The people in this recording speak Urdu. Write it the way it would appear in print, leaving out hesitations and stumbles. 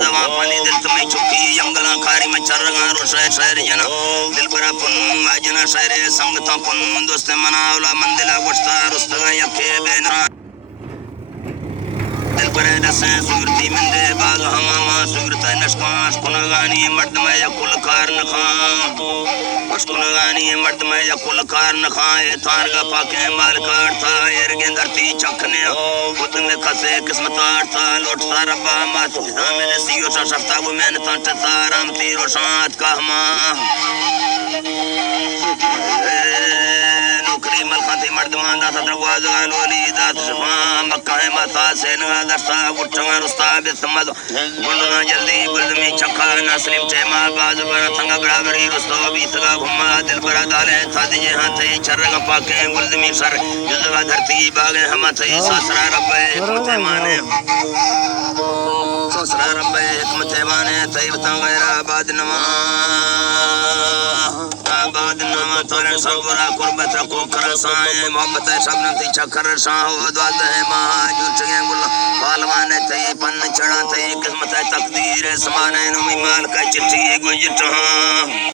دوا پانی دل تمہیں چکی ینگلاں کھاری میں چرگاں روشے شہر جنا دل برا پن واجنا شہر سنگتا پن دوست منا اولا مندلا گشتا رستگا یکے بینا دل برے دسیں صورتی مندے باز ہماما صورت نشکاش کنگانی مرد میں یکل کار نخان کنگانی مرد میں یکل کار نخان تارگا پاکے مال کارتا ارگیں درتی چکھنے خود میں کسے قسمت آرتا لوٹتا ربا مات میں سیو سا شفتا گو میں نتان چتا رامتی روشانت کا ہما نوکری ملکاتی مردمان داتا درواز غالولی دات شفا مکہ ماتا سینگا درسا گٹھنگا رستا بسمد گلنا جلدی گلدمی چکا ناسلیم چیما باز برا تنگا برابری رستو بیتگا گھما دل برا دالے تھا دیجے ہاں تھی چرگا پاکیں گلدمی سر جزگا دھرتی باغیں ہما تھی ساسرا رب حکمت مانے ساسرا رب حکمت مانے طیبتا غیر آباد آباد نما تورے صبرا قربت رکھو کرسائیں محبت شبنم تھی چکر شاہ و دوال دہے ماں جوچگیں گل پالوانے تھی پن چڑھا تھی قسمت تقدیر سمانے نمی مال کا چٹھی گجٹھاں